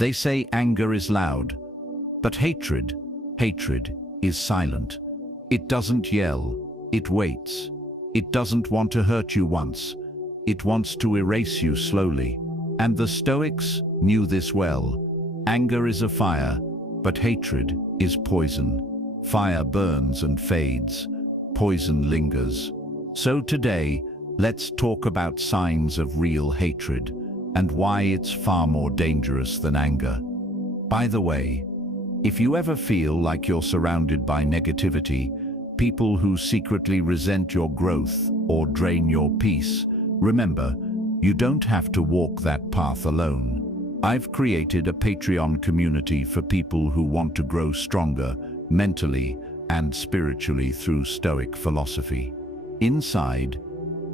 They say anger is loud, but hatred is silent. It doesn't yell, it waits. It doesn't want to hurt you once. It wants to erase you slowly. And the Stoics knew this well. Anger is a fire, but hatred is poison. Fire burns and fades. Poison lingers. So today, let's talk about signs of real hatred and why it's far more dangerous than anger. By the way, if you ever feel like you're surrounded by negativity, people who secretly resent your growth or drain your peace, remember, you don't have to walk that path alone. I've created a Patreon community for people who want to grow stronger mentally and spiritually through Stoic philosophy. Inside,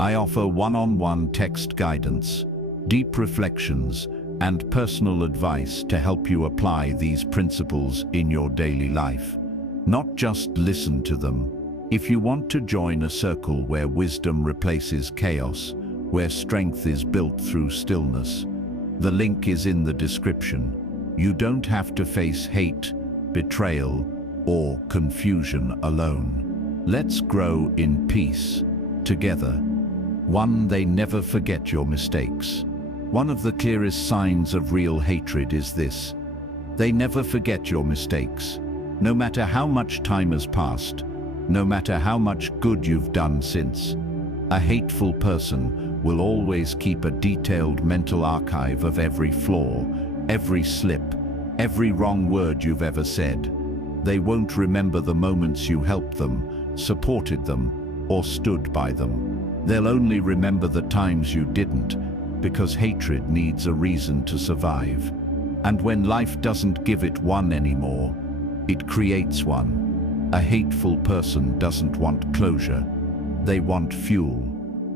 I offer one-on-one text guidance, deep reflections, and personal advice to help you apply these principles in your daily life. Not just listen to them. If you want to join a circle where wisdom replaces chaos, where strength is built through stillness, the link is in the description. You don't have to face hate, betrayal, or confusion alone. Let's grow in peace together. 1. They never forget your mistakes. One of the clearest signs of real hatred is this: they never forget your mistakes. No matter how much time has passed, no matter how much good you've done since, a hateful person will always keep a detailed mental archive of every flaw, every slip, every wrong word you've ever said. They won't remember the moments you helped them, supported them, or stood by them. They'll only remember the times you didn't, because hatred needs a reason to survive. And when life doesn't give it one anymore, it creates one. A hateful person doesn't want closure. They want fuel.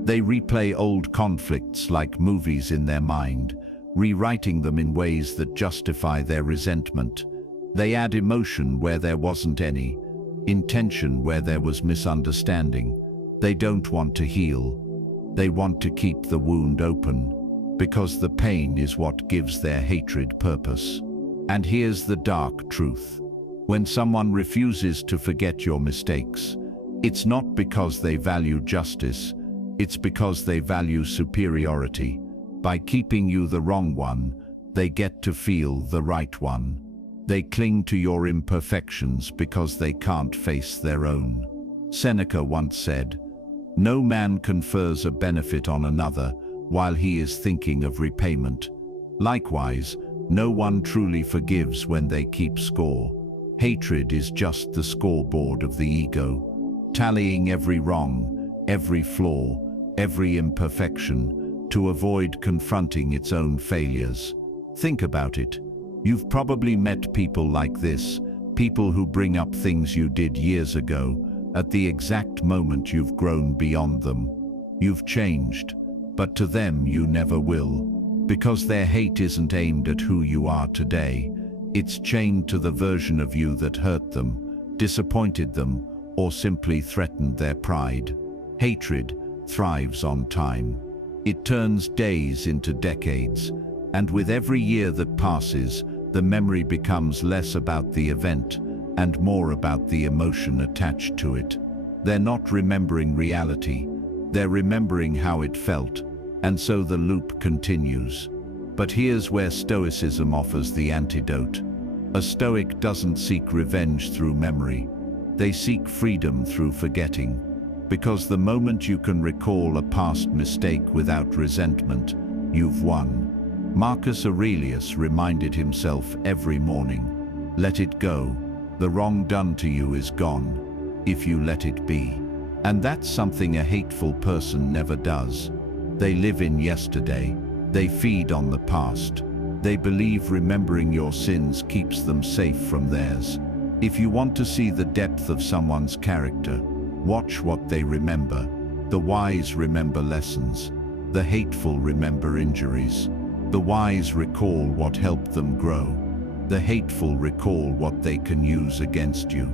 They replay old conflicts like movies in their mind, rewriting them in ways that justify their resentment. They add emotion where there wasn't any, intention where there was misunderstanding. They don't want to heal. They want to keep the wound open, because the pain is what gives their hatred purpose. And here's the dark truth. When someone refuses to forget your mistakes, it's not because they value justice, it's because they value superiority. By keeping you the wrong one, they get to feel the right one. They cling to your imperfections because they can't face their own. Seneca once said, "No man confers a benefit on another while he is thinking of repayment." Likewise, no one truly forgives when they keep score. Hatred is just the scoreboard of the ego, tallying every wrong, every flaw, every imperfection, to avoid confronting its own failures. Think about it. You've probably met people like this, people who bring up things you did years ago, at the exact moment you've grown beyond them. You've changed, but to them you never will, because their hate isn't aimed at who you are today. It's chained to the version of you that hurt them, disappointed them, or simply threatened their pride. Hatred thrives on time. It turns days into decades, and with every year that passes, the memory becomes less about the event and more about the emotion attached to it. They're not remembering reality, they're remembering how it felt, and so the loop continues. But here's where Stoicism offers the antidote. A Stoic doesn't seek revenge through memory. They seek freedom through forgetting. Because the moment you can recall a past mistake without resentment, you've won. Marcus Aurelius reminded himself every morning, "Let it go. The wrong done to you is gone, if you let it be." And that's something a hateful person never does. They live in yesterday. They feed on the past. They believe remembering your sins keeps them safe from theirs. If you want to see the depth of someone's character, watch what they remember. The wise remember lessons. The hateful remember injuries. The wise recall what helped them grow. The hateful recall what they can use against you.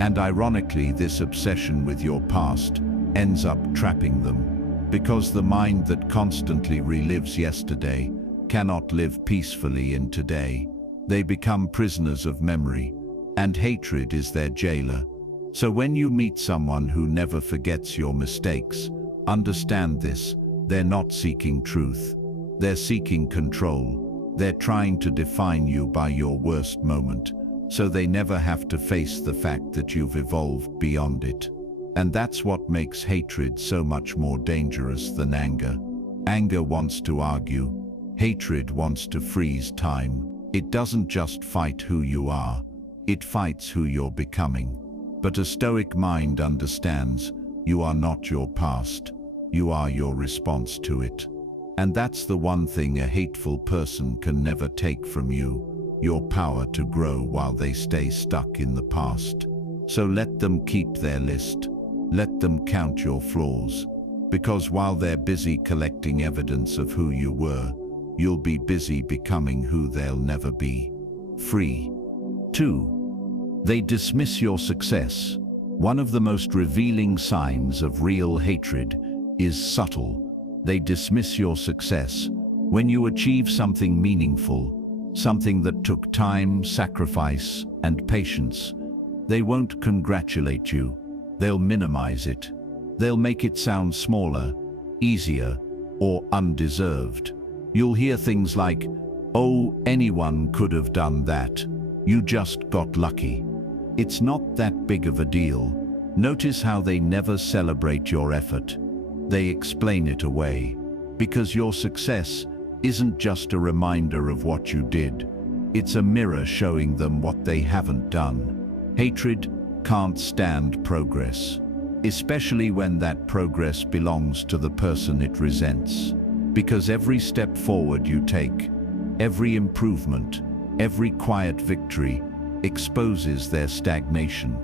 And ironically, this obsession with your past ends up trapping them, because the mind that constantly relives yesterday cannot live peacefully in today. They become prisoners of memory, and hatred is their jailer. So when you meet someone who never forgets your mistakes, understand this: they're not seeking truth. They're seeking control. They're trying to define you by your worst moment, so they never have to face the fact that you've evolved beyond it. And that's what makes hatred so much more dangerous than anger. Anger wants to argue. Hatred wants to freeze time. It doesn't just fight who you are, it fights who you're becoming. But a Stoic mind understands you are not your past, you are your response to it. And that's the one thing a hateful person can never take from you: your power to grow while they stay stuck in the past. So let them keep their list. Let them count your flaws. Because while they're busy collecting evidence of who you were, you'll be busy becoming who they'll never be. Free. 2. They dismiss your success. One of the most revealing signs of real hatred is subtle. They dismiss your success. When you achieve something meaningful, something that took time, sacrifice, and patience, they won't congratulate you. They'll minimize it. They'll make it sound smaller, easier, or undeserved. You'll hear things like, "Oh, anyone could have done that. You just got lucky." It's not that big of a deal. Notice how they never celebrate your effort. They explain it away. Because your success isn't just a reminder of what you did. It's a mirror showing them what they haven't done. Hatred can't stand progress, especially when that progress belongs to the person it resents. Because every step forward you take, every improvement, every quiet victory, exposes their stagnation.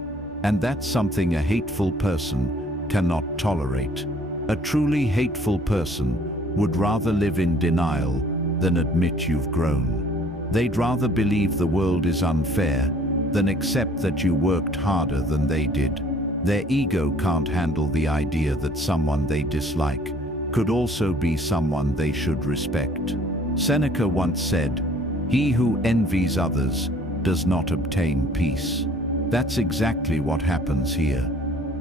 And that's something a hateful person cannot tolerate. A truly hateful person would rather live in denial than admit you've grown. They'd rather believe the world is unfair than accept that you worked harder than they did. Their ego can't handle the idea that someone they dislike could also be someone they should respect. Seneca once said, "He who envies others does not obtain peace." That's exactly what happens here.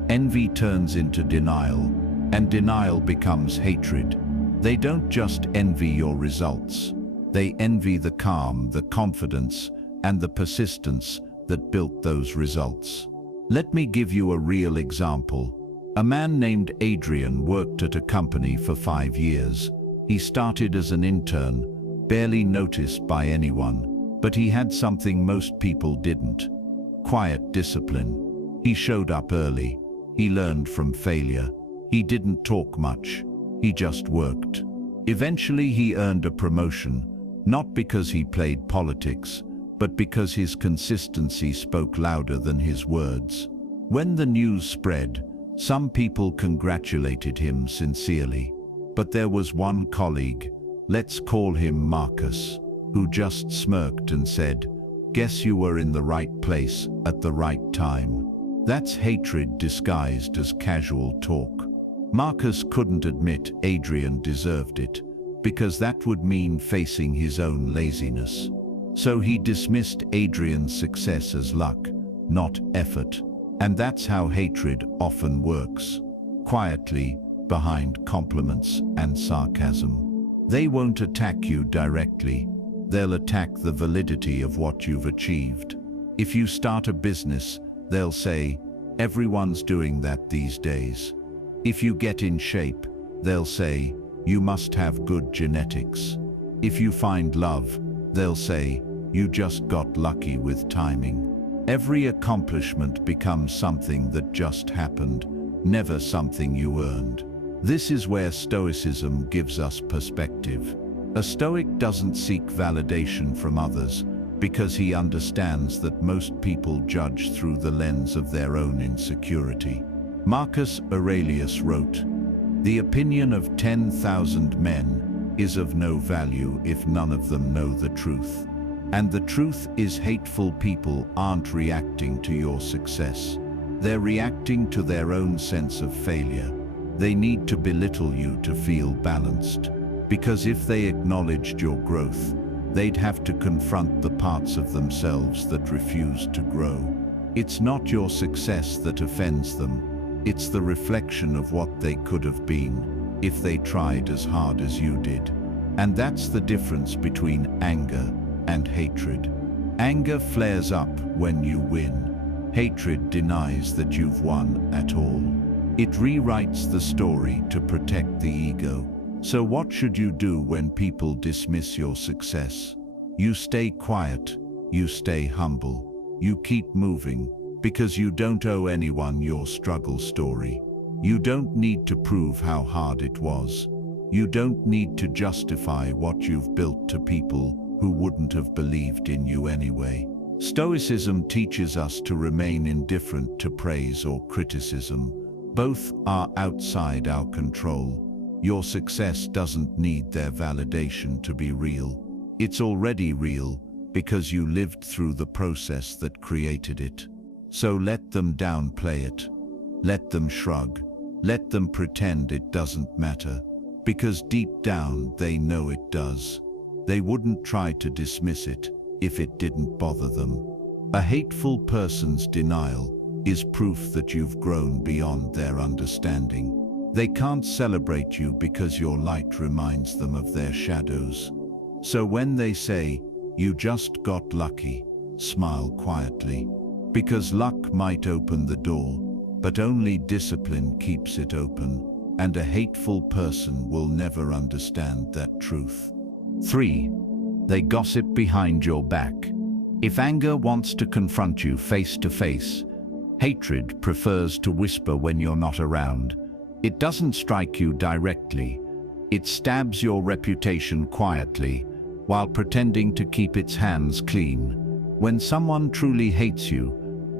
Envy turns into denial, and denial becomes hatred. They don't just envy your results. They envy the calm, the confidence, and the persistence that built those results. Let me give you a real example. A man named Adrian worked at a company for 5 years. He started as an intern, barely noticed by anyone, but he had something most people didn't: quiet discipline. He showed up early. He learned from failure. He didn't talk much. He just worked. Eventually he earned a promotion, not because he played politics, but because his consistency spoke louder than his words. When the news spread, some people congratulated him sincerely. But there was one colleague, let's call him Marcus, who just smirked and said, "Guess you were in the right place at the right time." That's hatred disguised as casual talk. Marcus couldn't admit Adrian deserved it, because that would mean facing his own laziness. So he dismissed Adrian's success as luck, not effort. And that's how hatred often works. Quietly, behind compliments and sarcasm. They won't attack you directly. They'll attack the validity of what you've achieved. If you start a business, they'll say, "Everyone's doing that these days." If you get in shape, they'll say, "You must have good genetics." If you find love, they'll say, "You just got lucky with timing." Every accomplishment becomes something that just happened, never something you earned. This is where Stoicism gives us perspective. A Stoic doesn't seek validation from others because he understands that most people judge through the lens of their own insecurity. Marcus Aurelius wrote, "The opinion of 10,000 men is of no value if none of them know the truth." And the truth is, hateful people aren't reacting to your success. They're reacting to their own sense of failure. They need to belittle you to feel balanced. Because if they acknowledged your growth, they'd have to confront the parts of themselves that refuse to grow. It's not your success that offends them. It's the reflection of what they could have been if they tried as hard as you did. And that's the difference between anger and hatred. Anger flares up when you win. Hatred denies that you've won at all. It rewrites the story to protect the ego. So what should you do when people dismiss your success? You stay quiet, you stay humble, you keep moving, because you don't owe anyone your struggle story. You don't need to prove how hard it was. You don't need to justify what you've built to people who wouldn't have believed in you anyway. Stoicism teaches us to remain indifferent to praise or criticism. Both are outside our control. Your success doesn't need their validation to be real. It's already real because you lived through the process that created it. So let them downplay it. Let them shrug. Let them pretend it doesn't matter. Because deep down they know it does. They wouldn't try to dismiss it if it didn't bother them. A hateful person's denial is proof that you've grown beyond their understanding. They can't celebrate you because your light reminds them of their shadows. So when they say, "You just got lucky," smile quietly. Because luck might open the door, but only discipline keeps it open, and a hateful person will never understand that truth. 3. They gossip behind your back. If anger wants to confront you face to face, hatred prefers to whisper when you're not around. It doesn't strike you directly. It stabs your reputation quietly, while pretending to keep its hands clean. When someone truly hates you,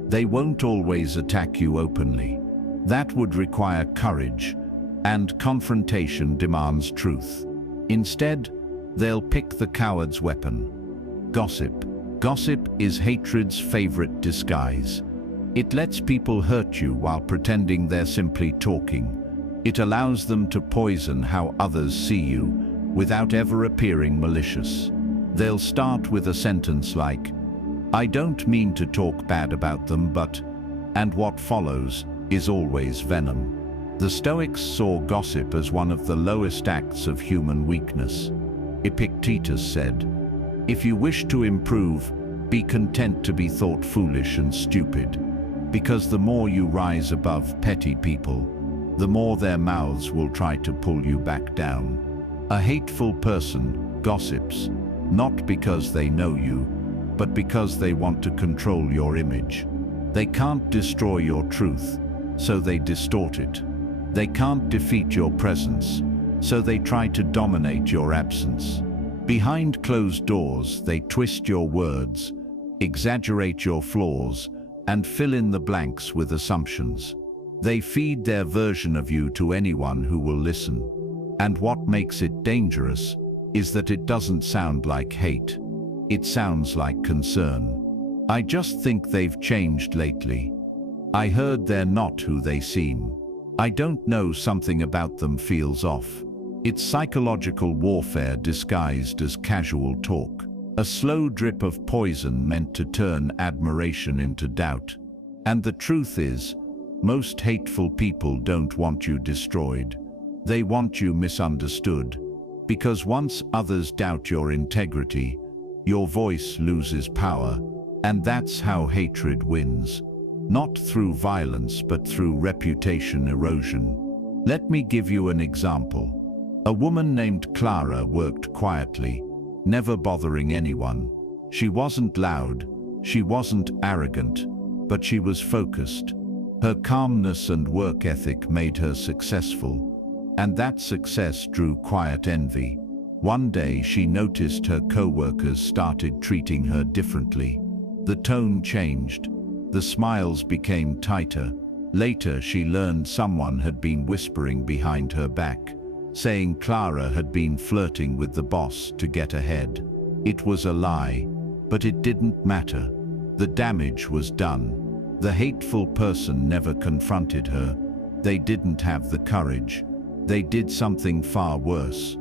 they won't always attack you openly. That would require courage, and confrontation demands truth. Instead, they'll pick the coward's weapon: gossip. Gossip is hatred's favorite disguise. It lets people hurt you while pretending they're simply talking. It allows them to poison how others see you without ever appearing malicious. They'll start with a sentence like, "I don't mean to talk bad about them, but..." And what follows is always venom. The Stoics saw gossip as one of the lowest acts of human weakness. Epictetus said, "If you wish to improve, be content to be thought foolish and stupid, because the more you rise above petty people, the more their mouths will try to pull you back down." A hateful person gossips, not because they know you, but because they want to control your image. They can't destroy your truth, so they distort it. They can't defeat your presence, so they try to dominate your absence. Behind closed doors, they twist your words, exaggerate your flaws, and fill in the blanks with assumptions. They feed their version of you to anyone who will listen. And what makes it dangerous is that it doesn't sound like hate. It sounds like concern. "I just think they've changed lately. I heard they're not who they seem. I don't know, something about them feels off." It's psychological warfare disguised as casual talk. A slow drip of poison meant to turn admiration into doubt. And the truth is, most hateful people don't want you destroyed. They want you misunderstood. Because once others doubt your integrity, your voice loses power. And that's how hatred wins. Not through violence, but through reputation erosion. Let me give you an example. A woman named Clara worked quietly, never bothering anyone. She wasn't loud, she wasn't arrogant, but she was focused. Her calmness and work ethic made her successful, and that success drew quiet envy. One day she noticed her co-workers started treating her differently. The tone changed. The smiles became tighter. Later she learned someone had been whispering behind her back, saying Clara had been flirting with the boss to get ahead. It was a lie, but it didn't matter. The damage was done. The hateful person never confronted her. They didn't have the courage. They did something far worse.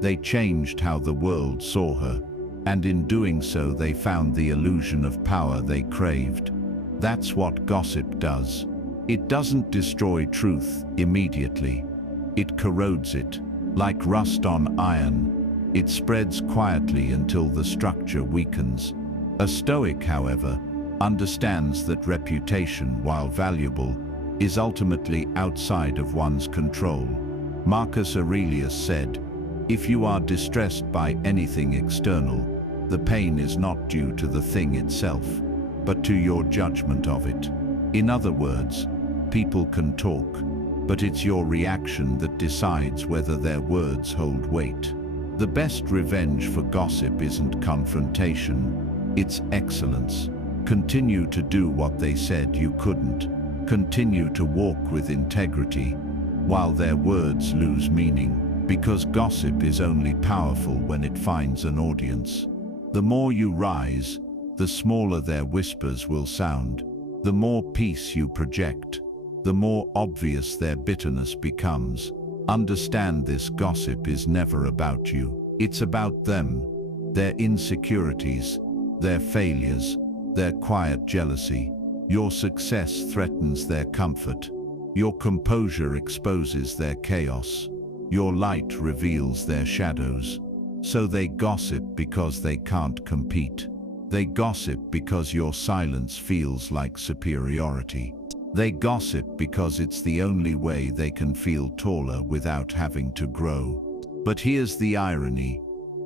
They changed how the world saw her. and in doing so they found the illusion of power they craved. That's what gossip does. It doesn't destroy truth immediately. It corrodes it, like rust on iron. It spreads quietly until the structure weakens. A Stoic, however, understands that reputation, while valuable, is ultimately outside of one's control. Marcus Aurelius said, "If you are distressed by anything external, the pain is not due to the thing itself, but to your judgment of it." In other words, people can talk, but it's your reaction that decides whether their words hold weight. The best revenge for gossip isn't confrontation, it's excellence. Continue to do what they said you couldn't. Continue to walk with integrity, while their words lose meaning, because gossip is only powerful when it finds an audience. The more you rise, the smaller their whispers will sound. The more peace you project, the more obvious their bitterness becomes. Understand this: gossip is never about you. It's about them, their insecurities, their failures, their quiet jealousy. Your success threatens their comfort. Your composure exposes their chaos. Your light reveals their shadows. So they gossip because they can't compete. They gossip because your silence feels like superiority. They gossip because it's the only way they can feel taller without having to grow. But here's the irony.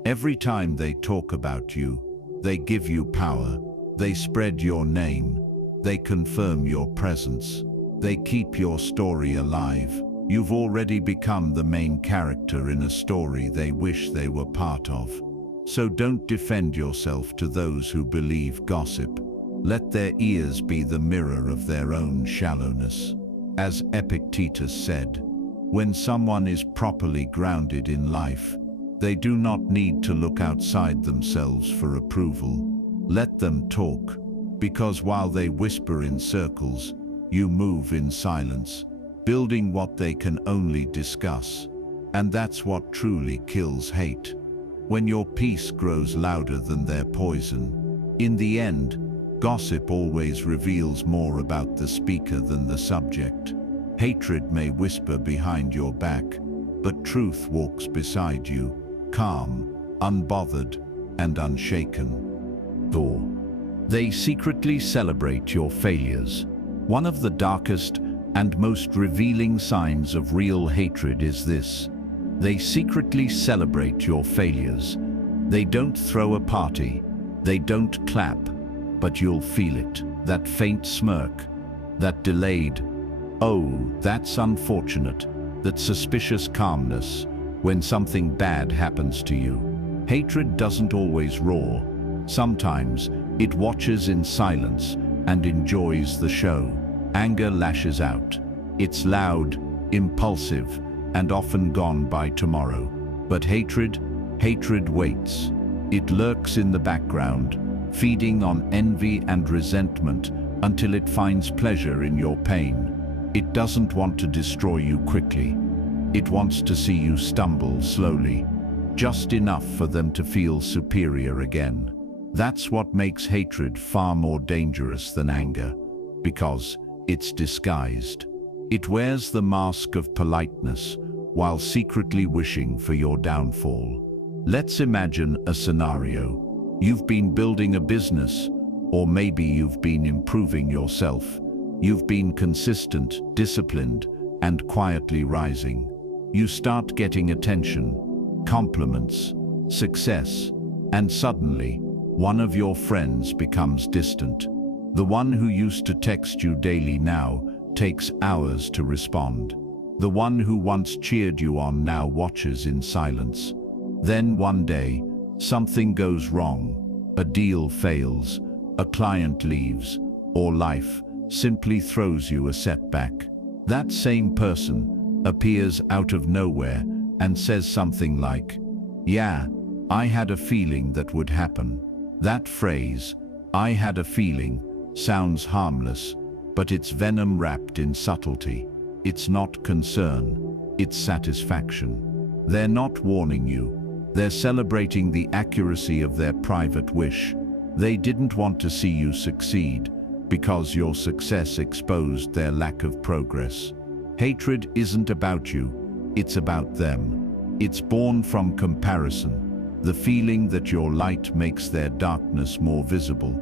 Every time they talk about you, they give you power. They spread your name. They confirm your presence. They keep your story alive. You've already become the main character in a story they wish they were part of. So don't defend yourself to those who believe gossip. Let their ears be the mirror of their own shallowness. As Epictetus said, when someone is properly grounded in life, they do not need to look outside themselves for approval. Let them talk, because while they whisper in circles, you move in silence, building what they can only discuss. And that's what truly kills hate. When your peace grows louder than their poison. In the end, gossip always reveals more about the speaker than the subject. Hatred may whisper behind your back, but truth walks beside you, calm, unbothered, and unshaken. They secretly celebrate your failures. One of the darkest and most revealing signs of real hatred is this. They secretly celebrate your failures. They don't throw a party. They don't clap, but you'll feel it. That faint smirk, that delayed, "Oh, that's unfortunate," that suspicious calmness when something bad happens to you. Hatred doesn't always roar. Sometimes it watches in silence and enjoys the show. Anger lashes out. It's loud, impulsive, and often gone by tomorrow. But hatred waits. It lurks in the background, feeding on envy and resentment until it finds pleasure in your pain. It doesn't want to destroy you quickly. It wants to see you stumble slowly, just enough for them to feel superior again. That's what makes hatred far more dangerous than anger, because it's disguised. It wears the mask of politeness while secretly wishing for your downfall. Let's imagine a scenario. You've been building a business, or maybe you've been improving yourself. You've been consistent, disciplined, and quietly rising. You start getting attention, compliments, success, and suddenly, one of your friends becomes distant. The one who used to text you daily now takes hours to respond. The one who once cheered you on now watches in silence. Then one day, something goes wrong. A deal fails, a client leaves, or life simply throws you a setback. That same person appears out of nowhere and says something like, "Yeah, I had a feeling that would happen." That phrase, "I had a feeling," sounds harmless, but it's venom wrapped in subtlety. It's not concern, it's satisfaction. They're not warning you, They're celebrating the accuracy of their private wish. They didn't want to see you succeed, because your success exposed their lack of progress. Hatred isn't about you, it's about them. It's born from comparison, the feeling that your light makes their darkness more visible.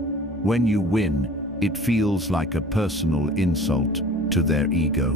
When you win, it feels like a personal insult to their ego.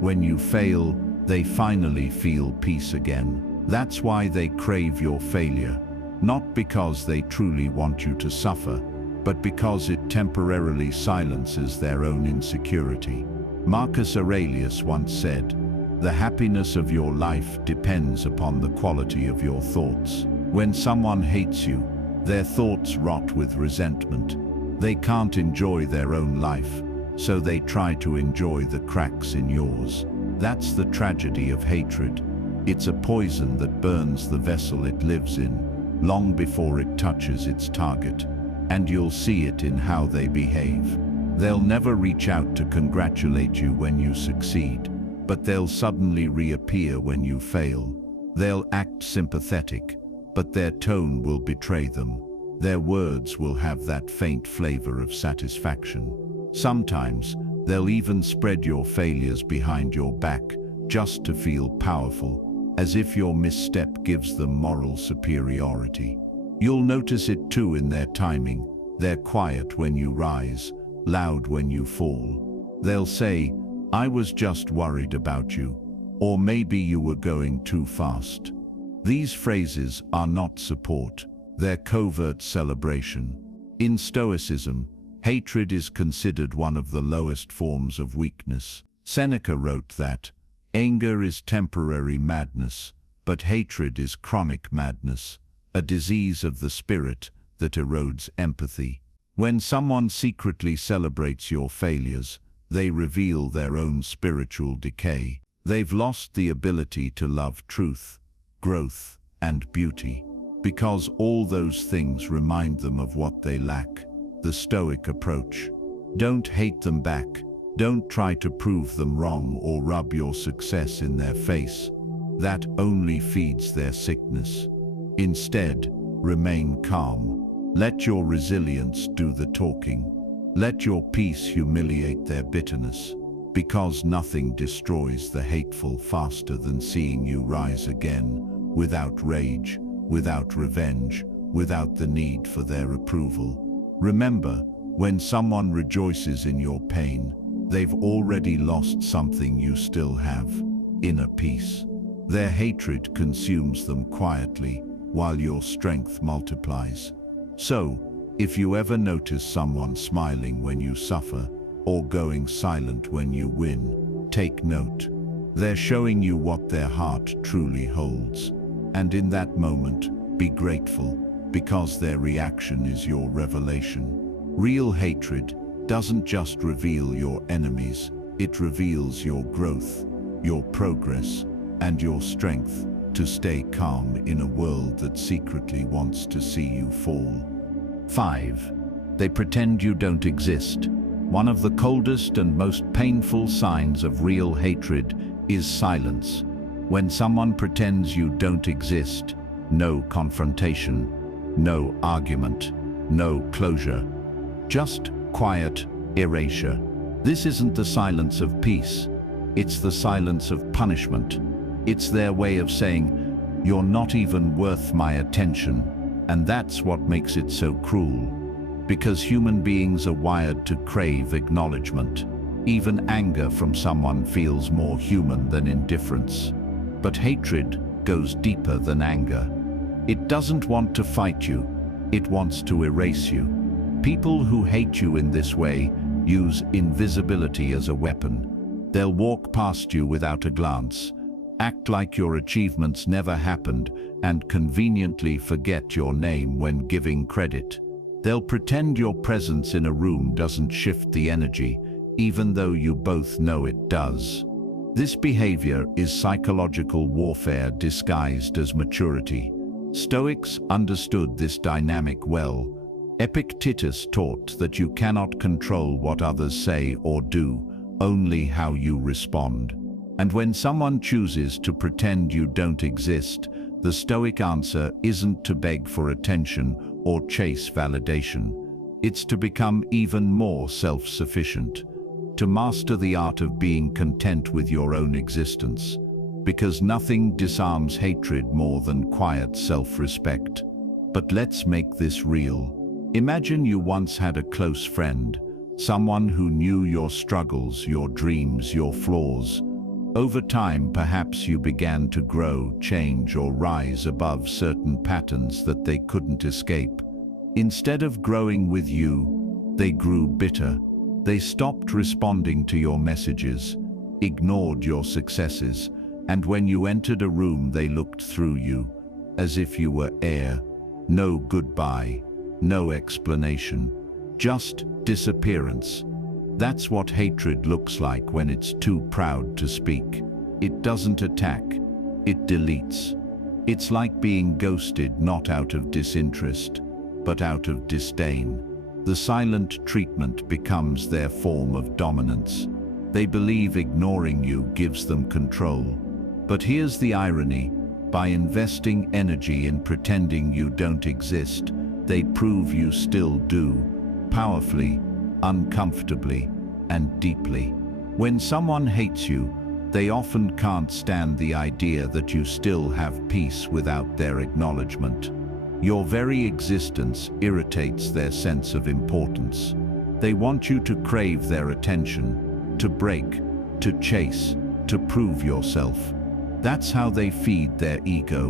When you fail, they finally feel peace again. That's why they crave your failure, not because they truly want you to suffer, but because it temporarily silences their own insecurity. Marcus Aurelius once said, "The happiness of your life depends upon the quality of your thoughts." When someone hates you, their thoughts rot with resentment. They can't enjoy their own life, so they try to enjoy the cracks in yours. That's the tragedy of hatred. It's a poison that burns the vessel it lives in, long before it touches its target. And you'll see it in how they behave. They'll never reach out to congratulate you when you succeed, but they'll suddenly reappear when you fail. They'll act sympathetic, but their tone will betray them. Their words will have that faint flavor of satisfaction. Sometimes, they'll even spread your failures behind your back, just to feel powerful, as if your misstep gives them moral superiority. You'll notice it too in their timing. They're quiet when you rise, loud when you fall. They'll say, "I was just worried about you," or "Maybe you were going too fast." These phrases are not support, they're covert celebration. In Stoicism, hatred is considered one of the lowest forms of weakness. Seneca wrote that, "Anger is temporary madness, but hatred is chronic madness, a disease of the spirit that erodes empathy." When someone secretly celebrates your failures, they reveal their own spiritual decay. They've lost the ability to love truth, growth, and beauty, because all those things remind them of what they lack. The Stoic approach. Don't hate them back. Don't try to prove them wrong or rub your success in their face. That only feeds their sickness. Instead, remain calm. Let your resilience do the talking. Let your peace humiliate their bitterness, because nothing destroys the hateful faster than seeing you rise again, without rage, without revenge, without the need for their approval. Remember, when someone rejoices in your pain, they've already lost something you still have, inner peace. Their hatred consumes them quietly, while your strength multiplies. So, if you ever notice someone smiling when you suffer, or going silent when you win, take note. They're showing you what their heart truly holds. And in that moment, be grateful, because their reaction is your revelation. Real hatred doesn't just reveal your enemies, it reveals your growth, your progress, and your strength to stay calm in a world that secretly wants to see you fall. 5. They pretend you don't exist. One of the coldest and most painful signs of real hatred is silence. When someone pretends you don't exist, no confrontation, no argument, no closure, just quiet erasure. This isn't the silence of peace, it's the silence of punishment. It's their way of saying, "You're not even worth my attention." And that's what makes it so cruel. Because human beings are wired to crave acknowledgement. Even anger from someone feels more human than indifference. But hatred goes deeper than anger. It doesn't want to fight you, it wants to erase you. People who hate you in this way use invisibility as a weapon. They'll walk past you without a glance, act like your achievements never happened, and conveniently forget your name when giving credit. They'll pretend your presence in a room doesn't shift the energy, even though you both know it does. This behavior is psychological warfare disguised as maturity. Stoics understood this dynamic well. Epictetus taught that you cannot control what others say or do, only how you respond. And when someone chooses to pretend you don't exist, The Stoic answer isn't to beg for attention or chase validation. It's to become even more self-sufficient, to master the art of being content with your own existence, because nothing disarms hatred more than quiet self-respect. But let's make this real. Imagine you once had a close friend, someone who knew your struggles, your dreams, your flaws. Over time, perhaps you began to grow, change, or rise above certain patterns that they couldn't escape. Instead of growing with you, they grew bitter. They stopped responding to your messages, ignored your successes, and when you entered a room, they looked through you, as if you were air. No goodbye, no explanation, just disappearance. That's what hatred looks like when it's too proud to speak. It doesn't attack, it deletes. It's like being ghosted, not out of disinterest, but out of disdain. The silent treatment becomes their form of dominance. They believe ignoring you gives them control. But here's the irony. By investing energy in pretending you don't exist, they prove you still do, powerfully, uncomfortably, and deeply. When someone hates you, they often can't stand the idea that you still have peace without their acknowledgement. Your very existence irritates their sense of importance. They want you to crave their attention, to break, to chase, to prove yourself. That's how they feed their ego.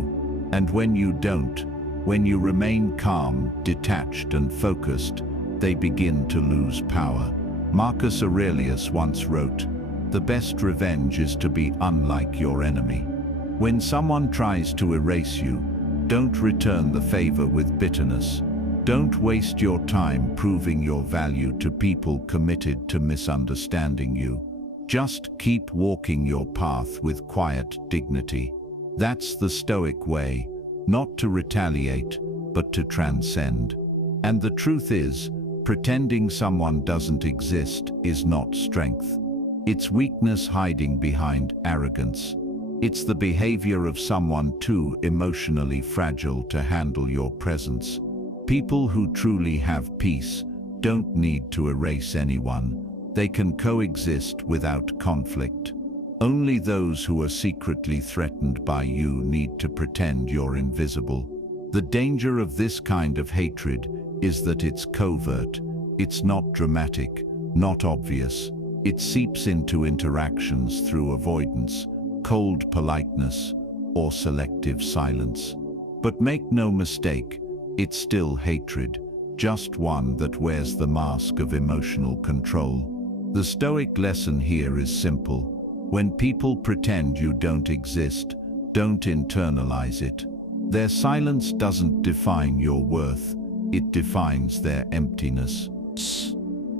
And when you don't, when you remain calm, detached, and focused, they begin to lose power. Marcus Aurelius once wrote, "The best revenge is to be unlike your enemy." When someone tries to erase you, don't return the favor with bitterness. Don't waste your time proving your value to people committed to misunderstanding you. Just keep walking your path with quiet dignity. That's the Stoic way, not to retaliate, but to transcend. And the truth is, pretending someone doesn't exist is not strength. It's weakness hiding behind arrogance. It's the behavior of someone too emotionally fragile to handle your presence. People who truly have peace don't need to erase anyone. They can coexist without conflict. Only those who are secretly threatened by you need to pretend you're invisible. The danger of this kind of hatred is that it's covert. It's not dramatic, not obvious. It seeps into interactions through avoidance, cold politeness, or selective silence. But make no mistake, it's still hatred, just one that wears the mask of emotional control. The Stoic lesson here is simple. When people pretend you don't exist, don't internalize it. Their silence doesn't define your worth, it defines their emptiness.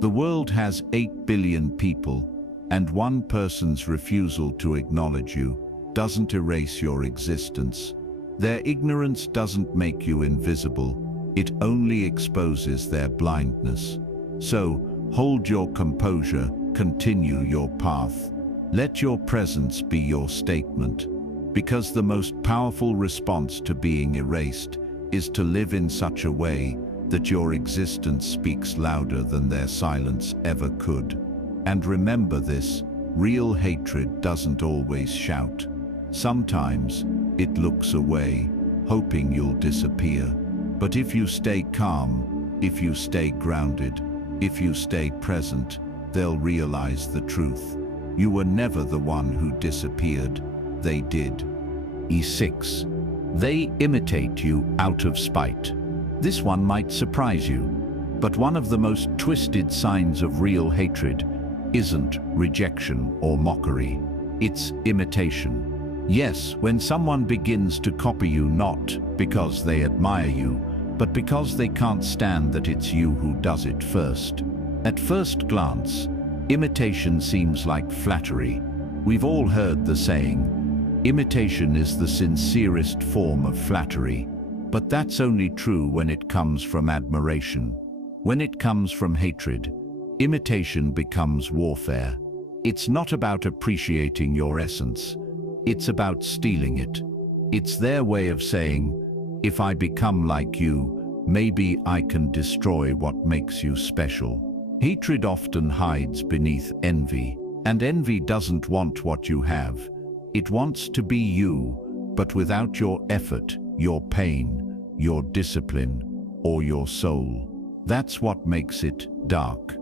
The world has 8 billion people, and one person's refusal to acknowledge you doesn't erase your existence. Their ignorance doesn't make you invisible, it only exposes their blindness. So, hold your composure, continue your path. Let your presence be your statement, because the most powerful response to being erased is to live in such a way that your existence speaks louder than their silence ever could. And remember this, real hatred doesn't always shout. Sometimes it looks away, hoping you'll disappear. But if you stay calm, if you stay grounded, if you stay present, they'll realize the truth. You were never the one who disappeared, they did. E6. They imitate you out of spite. This one might surprise you, but one of the most twisted signs of real hatred isn't rejection or mockery, it's imitation. Yes, when someone begins to copy you not because they admire you, but because they can't stand that it's you who does it first. At first glance, imitation seems like flattery. We've all heard the saying, imitation is the sincerest form of flattery. But that's only true when it comes from admiration. When it comes from hatred, imitation becomes warfare. It's not about appreciating your essence. It's about stealing it. It's their way of saying, if I become like you, maybe I can destroy what makes you special. Hatred often hides beneath envy, and envy doesn't want what you have. It wants to be you, but without your effort, your pain, your discipline, or your soul. That's what makes it dark.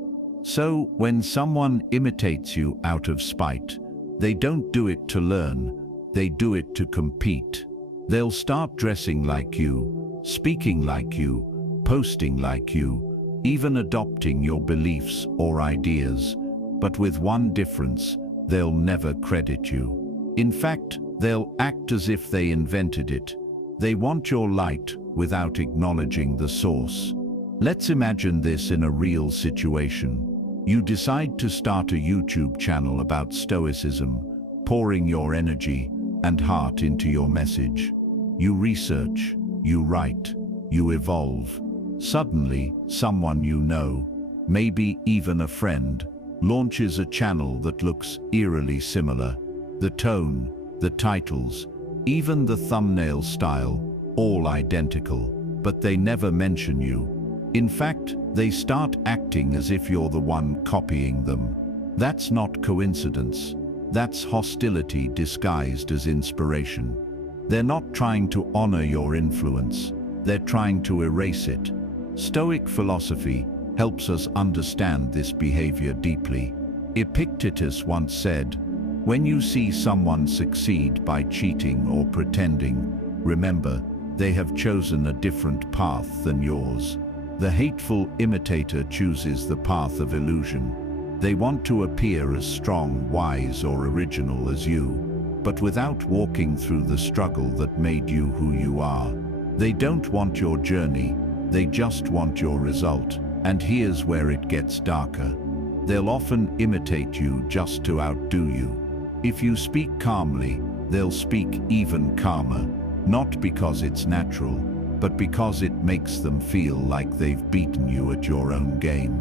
So, when someone imitates you out of spite, they don't do it to learn, they do it to compete. They'll start dressing like you, speaking like you, posting like you, even adopting your beliefs or ideas, but with one difference: they'll never credit you. In fact, they'll act as if they invented it. They want your light without acknowledging the source. Let's imagine this in a real situation. You decide to start a YouTube channel about Stoicism, pouring your energy and heart into your message. You research, you write, you evolve. Suddenly, someone you know, maybe even a friend, launches a channel that looks eerily similar. The tone, the titles, even the thumbnail style, all identical, but they never mention you. In fact, they start acting as if you're the one copying them. That's not coincidence. That's hostility disguised as inspiration. They're not trying to honor your influence. They're trying to erase it. Stoic philosophy helps us understand this behavior deeply. Epictetus once said, "When you see someone succeed by cheating or pretending, remember, they have chosen a different path than yours." The hateful imitator chooses the path of illusion. They want to appear as strong, wise, or original as you, but without walking through the struggle that made you who you are. They don't want your journey, they just want your result. And here's where it gets darker. They'll often imitate you just to outdo you. If you speak calmly, they'll speak even calmer, not because it's natural, but because it makes them feel like they've beaten you at your own game.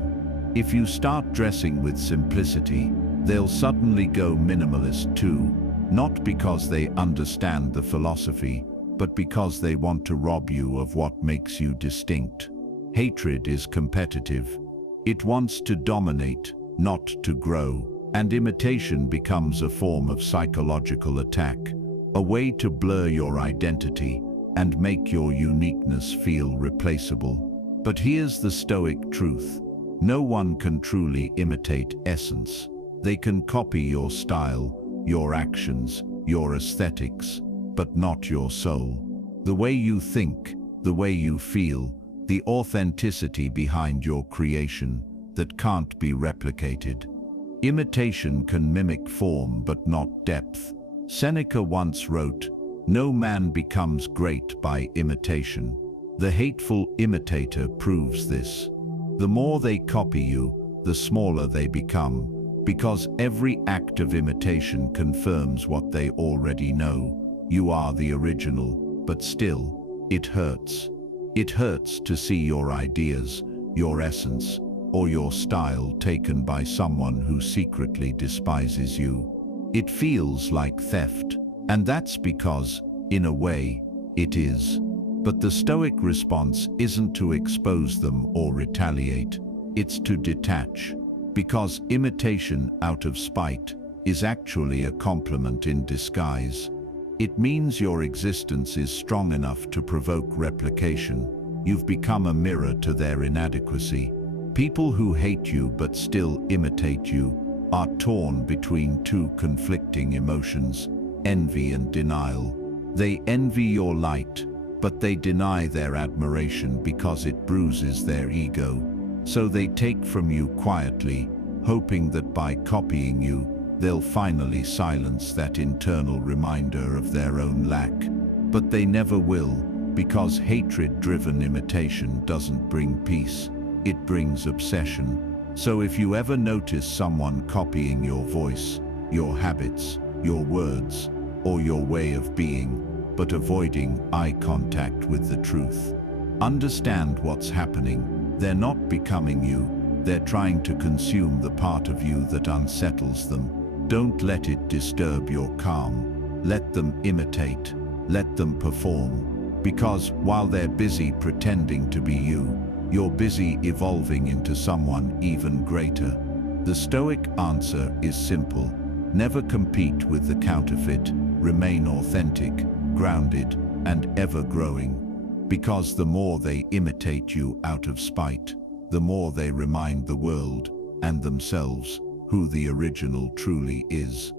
If you start dressing with simplicity, they'll suddenly go minimalist too, not because they understand the philosophy, but because they want to rob you of what makes you distinct. Hatred is competitive. It wants to dominate, not to grow, and imitation becomes a form of psychological attack, a way to blur your identity and make your uniqueness feel replaceable. But here's the Stoic truth. No one can truly imitate essence. They can copy your style, your actions, your aesthetics, but not your soul. The way you think, the way you feel, the authenticity behind your creation that can't be replicated. Imitation can mimic form but not depth. Seneca once wrote, "No man becomes great by imitation." The hateful imitator proves this. The more they copy you, the smaller they become, because every act of imitation confirms what they already know. You are the original, but still, it hurts. It hurts to see your ideas, your essence, or your style taken by someone who secretly despises you. It feels like theft, and that's because, in a way, it is. But the Stoic response isn't to expose them or retaliate, it's to detach, because imitation out of spite is actually a compliment in disguise. It means your existence is strong enough to provoke replication. You've become a mirror to their inadequacy. People who hate you but still imitate you are torn between two conflicting emotions, envy and denial. They envy your light, but they deny their admiration because it bruises their ego. So they take from you quietly, hoping that by copying you, they'll finally silence that internal reminder of their own lack. But they never will, because hatred-driven imitation doesn't bring peace, it brings obsession. So if you ever notice someone copying your voice, your habits, your words, or your way of being, but avoiding eye contact with the truth, understand what's happening. They're not becoming you, they're trying to consume the part of you that unsettles them. Don't let it disturb your calm. Let them imitate. let them perform. Because while they're busy pretending to be you, you're busy evolving into someone even greater. The Stoic answer is simple. Never compete with the counterfeit. Remain authentic, grounded, and ever-growing. Because the more they imitate you out of spite, the more they remind the world and themselves who the original truly is.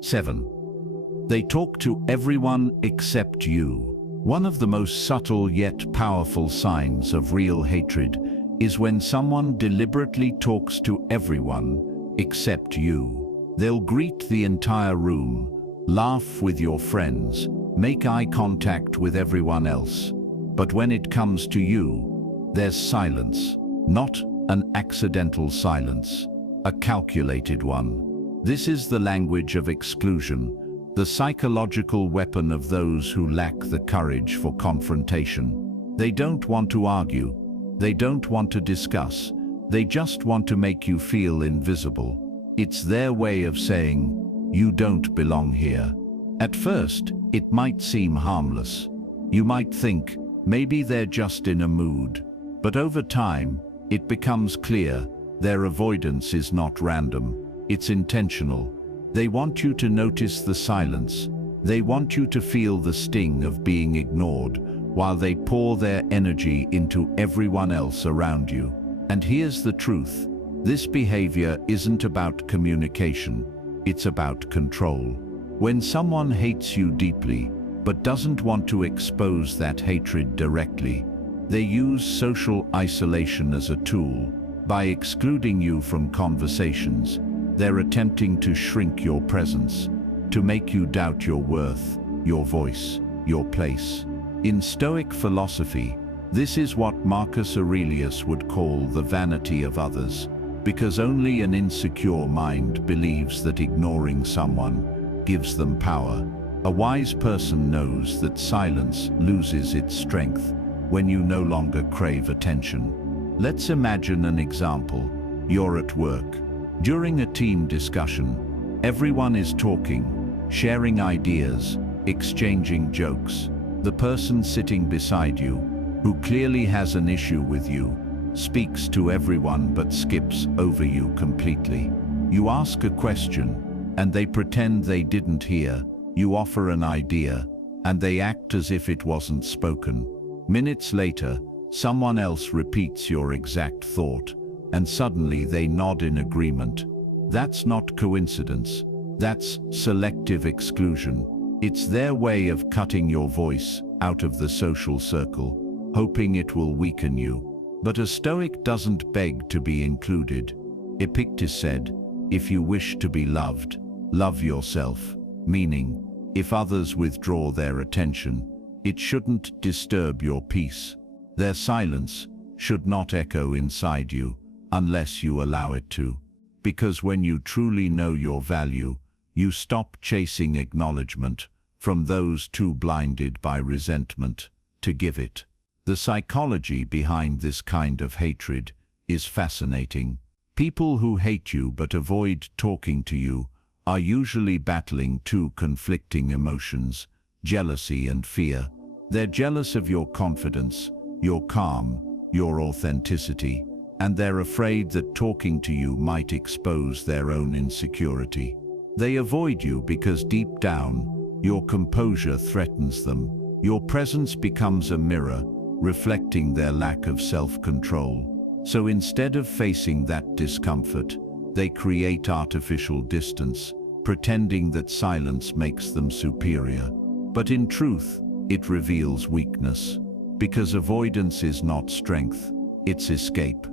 7. They talk to everyone except you. One of the most subtle yet powerful signs of real hatred is when someone deliberately talks to everyone except you. They'll greet the entire room, laugh with your friends, make eye contact with everyone else. But when it comes to you, there's silence. Not an accidental silence, a calculated one. This is the language of exclusion, the psychological weapon of those who lack the courage for confrontation. They don't want to argue. They don't want to discuss. They just want to make you feel invisible. It's their way of saying, you don't belong here. At first, it might seem harmless. You might think, maybe they're just in a mood. But over time, it becomes clear their avoidance is not random. It's intentional. They want you to notice the silence. They want you to feel the sting of being ignored while they pour their energy into everyone else around you. And here's the truth. This behavior isn't about communication. It's about control. When someone hates you deeply, but doesn't want to expose that hatred directly, they use social isolation as a tool. By excluding you from conversations, they're attempting to shrink your presence, to make you doubt your worth, your voice, your place. In Stoic philosophy, this is what Marcus Aurelius would call the vanity of others, because only an insecure mind believes that ignoring someone gives them power. A wise person knows that silence loses its strength when you no longer crave attention. Let's imagine an example. You're at work. During a team discussion, everyone is talking, sharing ideas, exchanging jokes. The person sitting beside you, who clearly has an issue with you, speaks to everyone but skips over you completely. You ask a question, and they pretend they didn't hear. You offer an idea, and they act as if it wasn't spoken. Minutes later, someone else repeats your exact thought, and suddenly they nod in agreement. That's not coincidence. That's selective exclusion. It's their way of cutting your voice out of the social circle, hoping it will weaken you. But a Stoic doesn't beg to be included. Epictetus said, if you wish to be loved, love yourself. Meaning, if others withdraw their attention, it shouldn't disturb your peace. Their silence should not echo inside you unless you allow it to. Because when you truly know your value, you stop chasing acknowledgement from those too blinded by resentment to give it. The psychology behind this kind of hatred is fascinating. People who hate you but avoid talking to you are usually battling two conflicting emotions, jealousy and fear. They're jealous of your confidence, your calm, your authenticity, and they're afraid that talking to you might expose their own insecurity. They avoid you because deep down, your composure threatens them. Your presence becomes a mirror, reflecting their lack of self-control. So instead of facing that discomfort, they create artificial distance, pretending that silence makes them superior. But in truth, it reveals weakness, because avoidance is not strength, it's escape.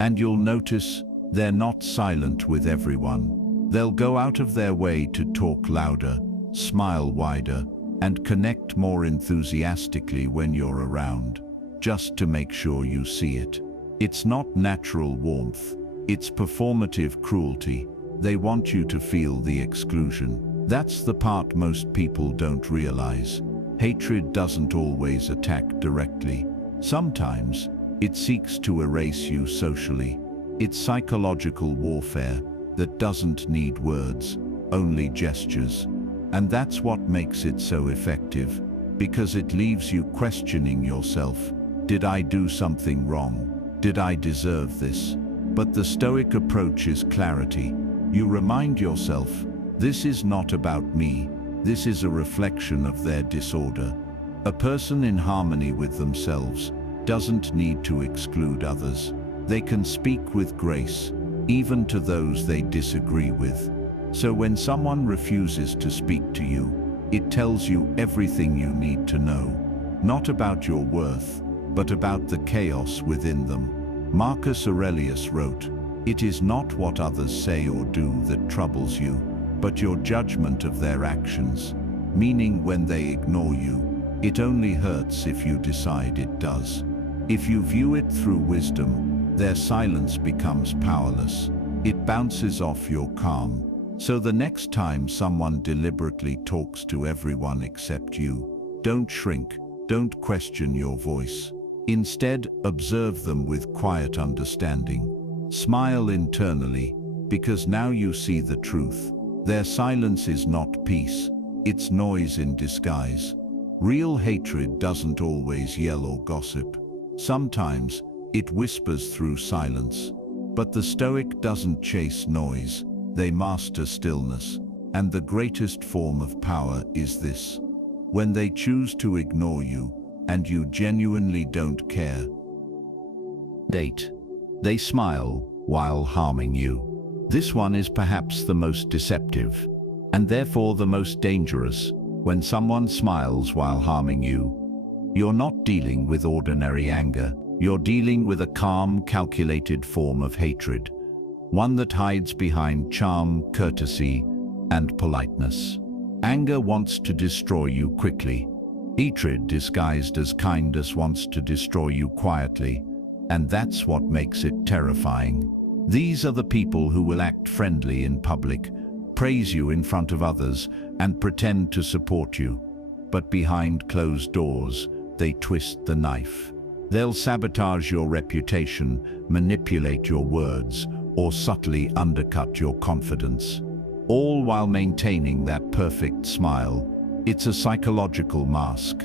And you'll notice they're not silent with everyone. They'll go out of their way to talk louder, smile wider, and connect more enthusiastically when you're around, just to make sure you see it. It's not natural warmth, it's performative cruelty. They want you to feel the exclusion. That's the part most people don't realize. Hatred doesn't always attack directly. Sometimes, it seeks to erase you socially. It's psychological warfare that doesn't need words, only gestures. And that's what makes it so effective. because it leaves you questioning yourself. Did I do something wrong? Did I deserve this? But the Stoic approach is clarity. You remind yourself, this is not about me. This is a reflection of their disorder. A person in harmony with themselves doesn't need to exclude others. They can speak with grace, even to those they disagree with. So when someone refuses to speak to you, it tells you everything you need to know, not about your worth, but about the chaos within them. Marcus Aurelius wrote, "It is not what others say or do that troubles you, but your judgment of their actions," meaning when they ignore you, it only hurts if you decide it does. If you view it through wisdom, their silence becomes powerless. It bounces off your calm. So the next time someone deliberately talks to everyone except you, don't shrink, don't question your voice. Instead, observe them with quiet understanding. Smile internally, because now you see the truth. Their silence is not peace, it's noise in disguise. Real hatred doesn't always yell or gossip. Sometimes, it whispers through silence. But the Stoic doesn't chase noise, they master stillness. And the greatest form of power is this: when they choose to ignore you, and you genuinely don't care. They smile while harming you. This one is perhaps the most deceptive, and therefore the most dangerous. When someone smiles while harming you, you're not dealing with ordinary anger. You're dealing with a calm, calculated form of hatred, one that hides behind charm, courtesy, and politeness. Anger wants to destroy you quickly. Hatred, disguised as kindness, wants to destroy you quietly, and that's what makes it terrifying. These are the people who will act friendly in public, praise you in front of others, and pretend to support you. But behind closed doors, they twist the knife. They'll sabotage your reputation, manipulate your words, or subtly undercut your confidence, all while maintaining that perfect smile. It's a psychological mask,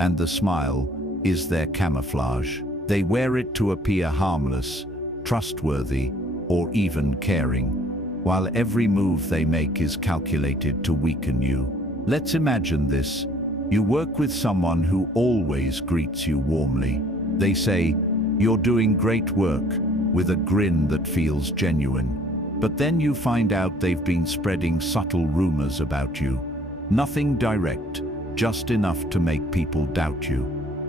and the smile is their camouflage. They wear it to appear harmless, trustworthy, or even caring, while every move they make is calculated to weaken you. Let's imagine this. You work with someone who always greets you warmly. They say, "You're doing great work," with a grin that feels genuine. But then you find out they've been spreading subtle rumors about you. Nothing direct, just enough to make people doubt you.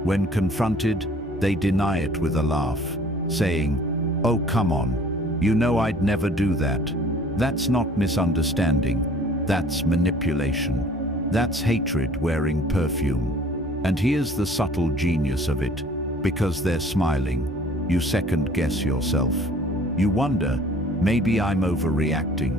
When confronted, they deny it with a laugh, saying, "Oh, come on, you know I'd never do that." That's not misunderstanding, that's manipulation. That's hatred wearing perfume. And here's the subtle genius of it. Because they're smiling, you second-guess yourself. You wonder, maybe I'm overreacting.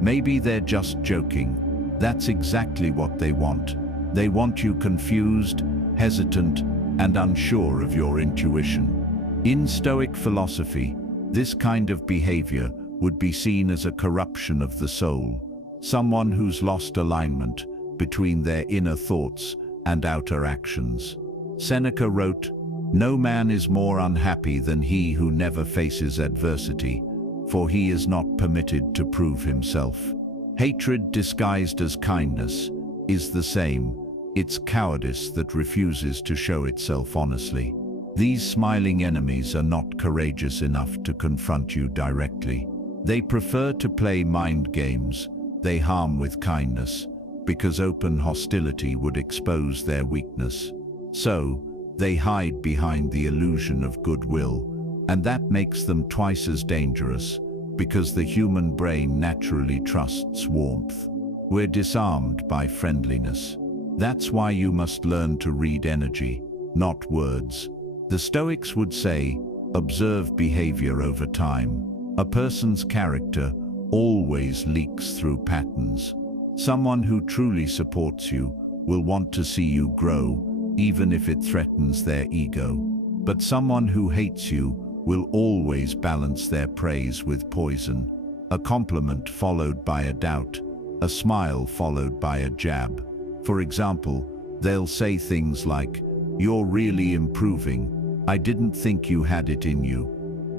Maybe they're just joking. That's exactly what they want. They want you confused, hesitant, and unsure of your intuition. In Stoic philosophy, this kind of behavior would be seen as a corruption of the soul, someone who's lost alignment between their inner thoughts and outer actions. Seneca wrote, "No man is more unhappy than he who never faces adversity, for he is not permitted to prove himself." Hatred disguised as kindness is the same. It's cowardice that refuses to show itself honestly. These smiling enemies are not courageous enough to confront you directly. They prefer to play mind games. They harm with kindness, because open hostility would expose their weakness. So, they hide behind the illusion of goodwill, and that makes them twice as dangerous, because the human brain naturally trusts warmth. We're disarmed by friendliness. That's why you must learn to read energy, not words. The Stoics would say, observe behavior over time. A person's character always leaks through patterns. Someone who truly supports you will want to see you grow, even if it threatens their ego. But someone who hates you will always balance their praise with poison. A compliment followed by a doubt, a smile followed by a jab. For example, They'll say things like, "You're really improving. I didn't think you had it in you.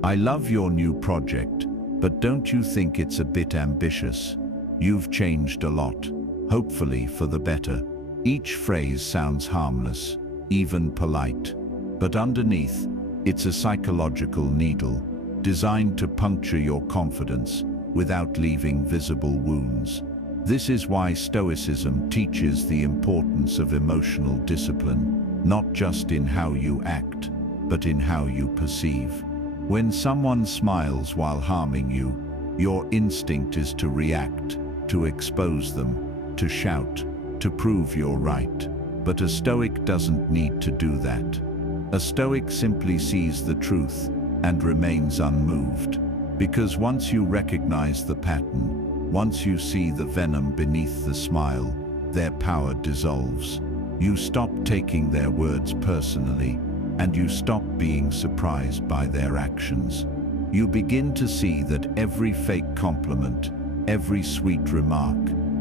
I love your new project, but don't you think it's a bit ambitious? You've changed a lot, hopefully for the better." Each phrase sounds harmless, even polite, but underneath, it's a psychological needle, designed to puncture your confidence without leaving visible wounds. This is why Stoicism teaches the importance of emotional discipline, not just in how you act, but in how you perceive. When someone smiles while harming you, your instinct is to react, to expose them, to shout, to prove you're right. But a Stoic doesn't need to do that. A Stoic simply sees the truth and remains unmoved. Because once you recognize the pattern, once you see the venom beneath the smile, their power dissolves. You stop taking their words personally, and you stop being surprised by their actions. You begin to see that every fake compliment, every sweet remark,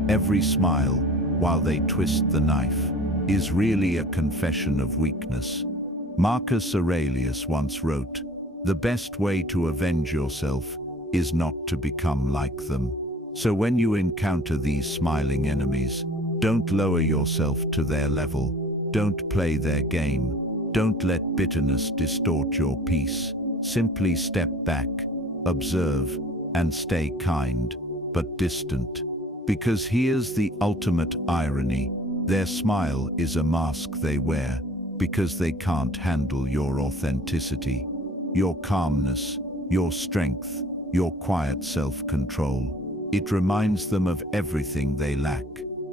every smile, while they twist the knife, is really a confession of weakness. Marcus Aurelius once wrote, "The best way to avenge yourself is not to become like them." So when you encounter these smiling enemies, don't lower yourself to their level. Don't play their game. Don't let bitterness distort your peace. Simply step back, observe, and stay kind, but distant. Because here's the ultimate irony. Their smile is a mask they wear because they can't handle your authenticity, your calmness, your strength, your quiet self-control. It reminds them of everything they lack.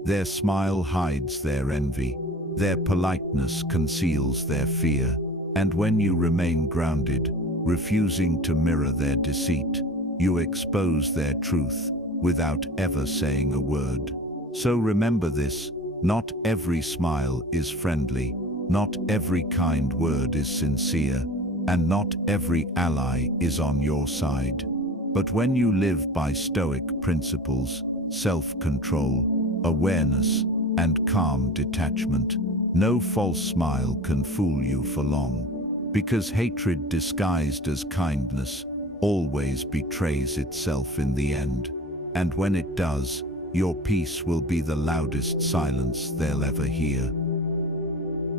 Their smile hides their envy. Their politeness conceals their fear. And when you remain grounded, refusing to mirror their deceit, you expose their truth without ever saying a word. So remember this, not every smile is friendly, not every kind word is sincere, and not every ally is on your side. But when you live by Stoic principles, self-control, awareness, and calm detachment, no false smile can fool you for long. Because hatred disguised as kindness always betrays itself in the end. And when it does, your peace will be the loudest silence they'll ever hear.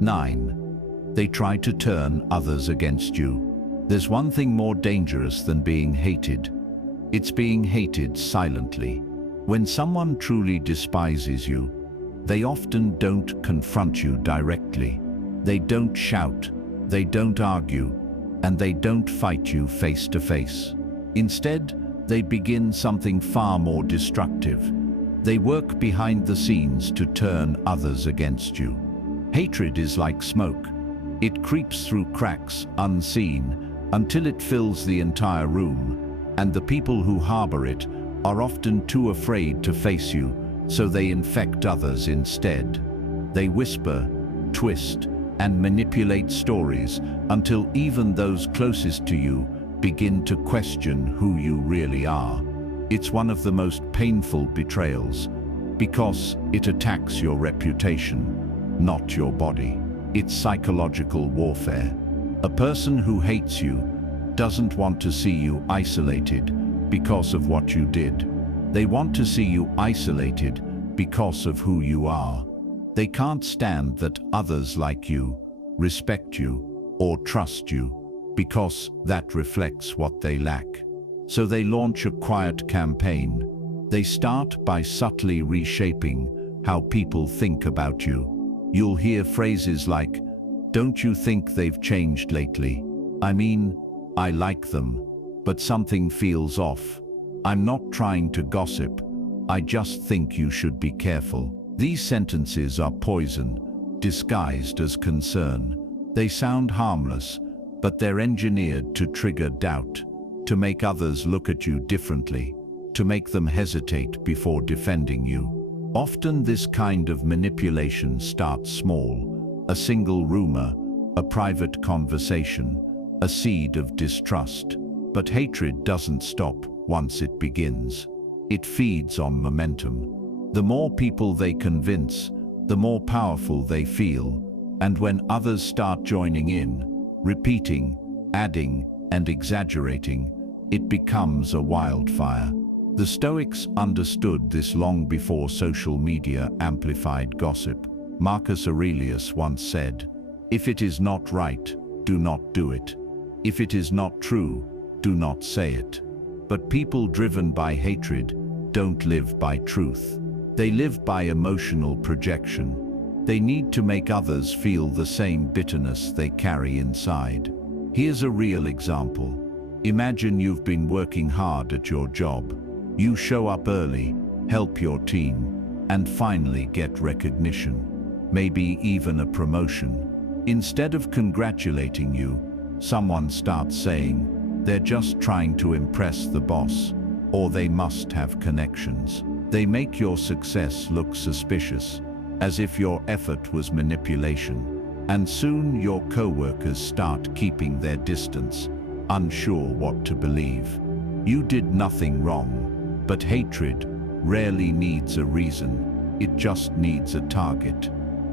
9. They try to turn others against you. There's one thing more dangerous than being hated. It's being hated silently. When someone truly despises you, they often don't confront you directly. They don't shout, they don't argue, and they don't fight you face to face. Instead, they begin something far more destructive. They work behind the scenes to turn others against you. Hatred is like smoke. It creeps through cracks unseen until it fills the entire room, and the people who harbor it are often too afraid to face you, so they infect others instead. They whisper, twist, and manipulate stories until even those closest to you begin to question who you really are. It's one of the most painful betrayals, because it attacks your reputation, not your body. It's psychological warfare. A person who hates you doesn't want to see you isolated because of what you did. They want to see you isolated because of who you are. They can't stand that others like you, respect you, or trust you, because that reflects what they lack. So they launch a quiet campaign. They start by subtly reshaping how people think about you. You'll hear phrases like, "Don't you think they've changed lately? I mean, I like them, but something feels off. I'm not trying to gossip. I just think you should be careful." These sentences are poison, disguised as concern. They sound harmless, but they're engineered to trigger doubt, to make others look at you differently, to make them hesitate before defending you. Often this kind of manipulation starts small, a single rumor, a private conversation, a seed of distrust. But hatred doesn't stop once it begins. It feeds on momentum. The more people they convince, the more powerful they feel, and when others start joining in, repeating, adding, and exaggerating, it becomes a wildfire. The Stoics understood this long before social media amplified gossip. Marcus Aurelius once said, "If it is not right, do not do it. If it is not true, do not say it." But people driven by hatred don't live by truth. They live by emotional projection. They need to make others feel the same bitterness they carry inside. Here's a real example. Imagine you've been working hard at your job. You show up early, help your team, and finally get recognition, maybe even a promotion. Instead of congratulating you, someone starts saying, "They're just trying to impress the boss," or "they must have connections." They make your success look suspicious, as if your effort was manipulation. And soon your co-workers start keeping their distance, unsure what to believe. You did nothing wrong, but hatred rarely needs a reason. It just needs a target.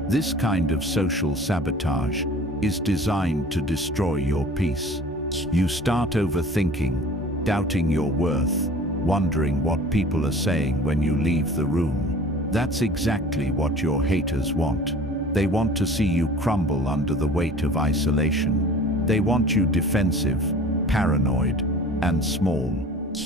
This kind of social sabotage is designed to destroy your peace. You start overthinking, doubting your worth, wondering what people are saying when you leave the room. That's exactly what your haters want. They want to see you crumble under the weight of isolation. They want you defensive, paranoid, and small.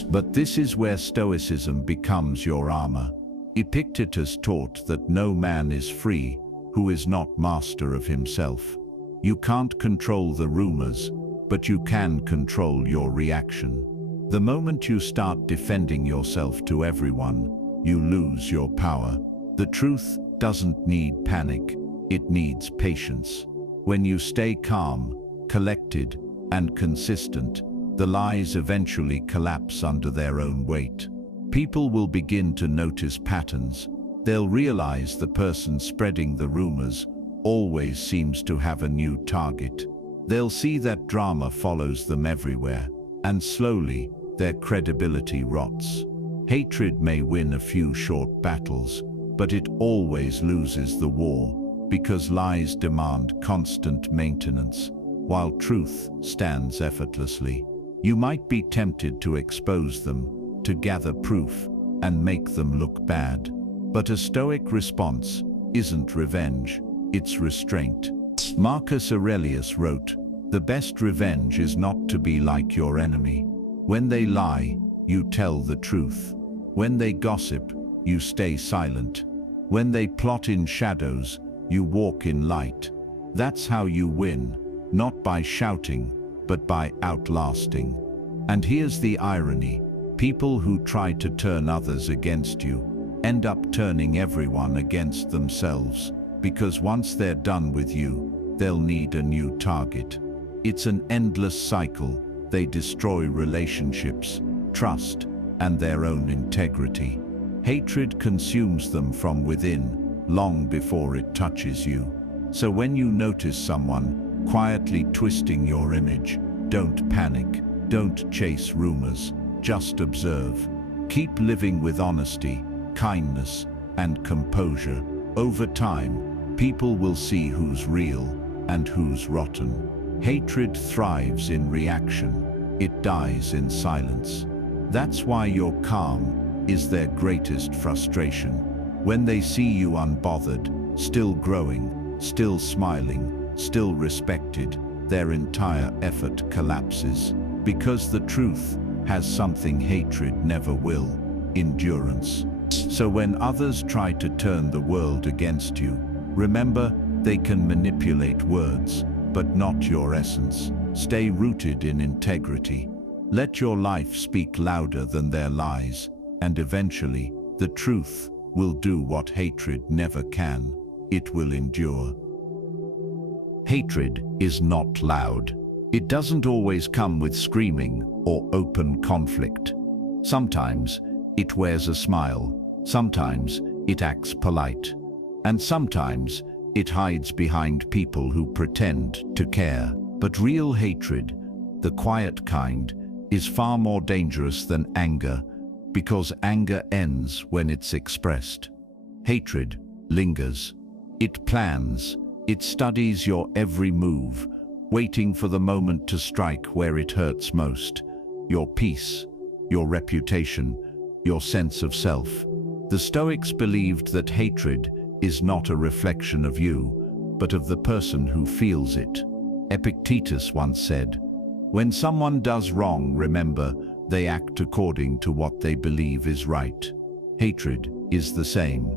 But this is where Stoicism becomes your armor. Epictetus taught that no man is free who is not master of himself. You can't control the rumors, but you can control your reaction. The moment you start defending yourself to everyone, you lose your power. The truth doesn't need panic, it needs patience. When you stay calm, collected, and consistent, the lies eventually collapse under their own weight. People will begin to notice patterns. They'll realize the person spreading the rumors always seems to have a new target. They'll see that drama follows them everywhere, and slowly, their credibility rots. Hatred may win a few short battles, but it always loses the war, because lies demand constant maintenance, while truth stands effortlessly. You might be tempted to expose them, to gather proof, and make them look bad. But a Stoic response isn't revenge, it's restraint. Marcus Aurelius wrote, "The best revenge is not to be like your enemy. When they lie, you tell the truth. When they gossip, you stay silent. When they plot in shadows, you walk in light." That's how you win, not by shouting, but by outlasting. And here's the irony. People who try to turn others against you end up turning everyone against themselves, because once they're done with you, they'll need a new target. It's an endless cycle. They destroy relationships, trust, and their own integrity. Hatred consumes them from within, long before it touches you. So when you notice someone quietly twisting your image, don't panic, don't chase rumors, just observe. Keep living with honesty, kindness, and composure. Over time, people will see who's real and who's rotten. Hatred thrives in reaction. It dies in silence. That's why your calm is their greatest frustration. When they see you unbothered, still growing, still smiling, still respected, their entire effort collapses. Because the truth has something hatred never will: endurance. So when others try to turn the world against you, remember, they can manipulate words, but not your essence. Stay rooted in integrity. Let your life speak louder than their lies, and eventually, the truth will do what hatred never can. It will endure. Hatred is not loud. It doesn't always come with screaming or open conflict. Sometimes it wears a smile, sometimes it acts polite, and sometimes it hides behind people who pretend to care. But real hatred, the quiet kind, is far more dangerous than anger, because anger ends when it's expressed. Hatred lingers. It plans, it studies your every move, waiting for the moment to strike where it hurts most. Your peace, your reputation, your sense of self. The Stoics believed that hatred is not a reflection of you, but of the person who feels it. Epictetus once said, "When someone does wrong, remember, they act according to what they believe is right." Hatred is the same.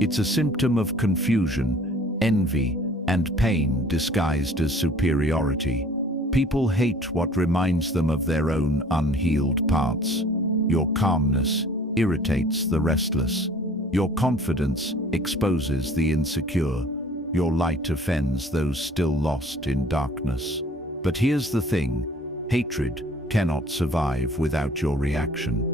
It's a symptom of confusion, envy, and pain disguised as superiority. People hate what reminds them of their own unhealed parts. Your calmness irritates the restless. Your confidence exposes the insecure. Your light offends those still lost in darkness. But here's the thing, hatred cannot survive without your reaction.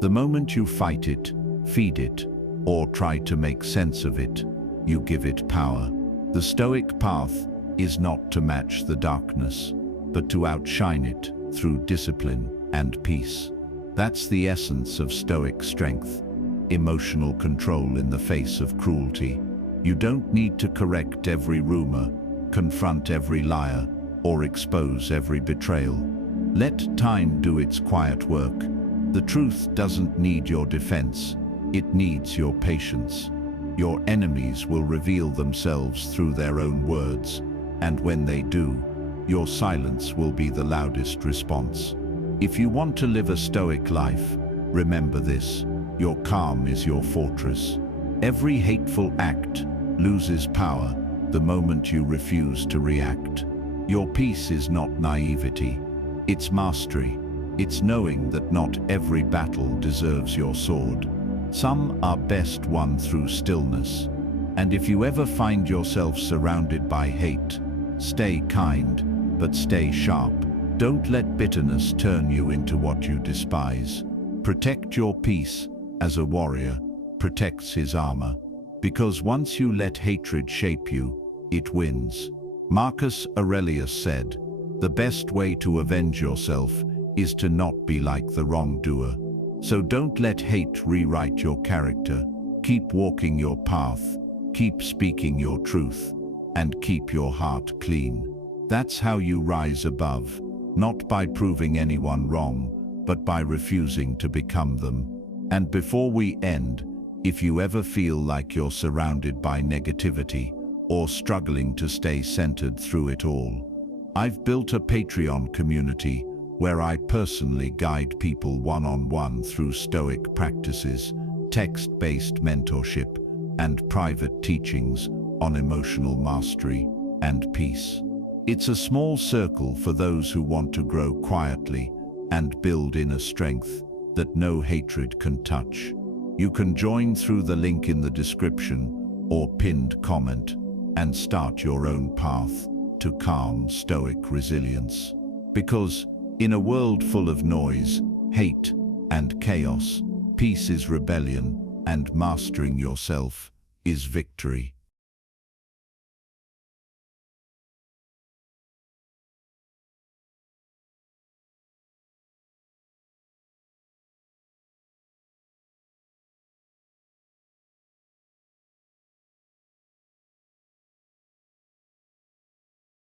The moment you fight it, feed it, or try to make sense of it, you give it power. The Stoic path is not to match the darkness, but to outshine it through discipline and peace. That's the essence of Stoic strength, emotional control in the face of cruelty. You don't need to correct every rumor, confront every liar, or expose every betrayal. Let time do its quiet work. The truth doesn't need your defense, it needs your patience. Your enemies will reveal themselves through their own words, and when they do, your silence will be the loudest response. If you want to live a Stoic life, remember this: your calm is your fortress. Every hateful act loses power the moment you refuse to react. Your peace is not naivety, it's mastery. It's knowing that not every battle deserves your sword. Some are best won through stillness. And if you ever find yourself surrounded by hate, stay kind, but stay sharp. Don't let bitterness turn you into what you despise. Protect your peace as a warrior protects his armor. Because once you let hatred shape you, it wins. Marcus Aurelius said, "The best way to avenge yourself is to not be like the wrongdoer." So don't let hate rewrite your character. Keep walking your path, keep speaking your truth, and keep your heart clean. That's how you rise above, not by proving anyone wrong, but by refusing to become them. And before we end, if you ever feel like you're surrounded by negativity or struggling to stay centered through it all, I've built a Patreon community where I personally guide people one-on-one through Stoic practices, text-based mentorship, and private teachings on emotional mastery and peace. It's a small circle for those who want to grow quietly and build inner strength that no hatred can touch. You can join through the link in the description or pinned comment and start your own path to calm Stoic resilience. Because in a world full of noise, hate, and chaos, peace is rebellion, and mastering yourself is victory.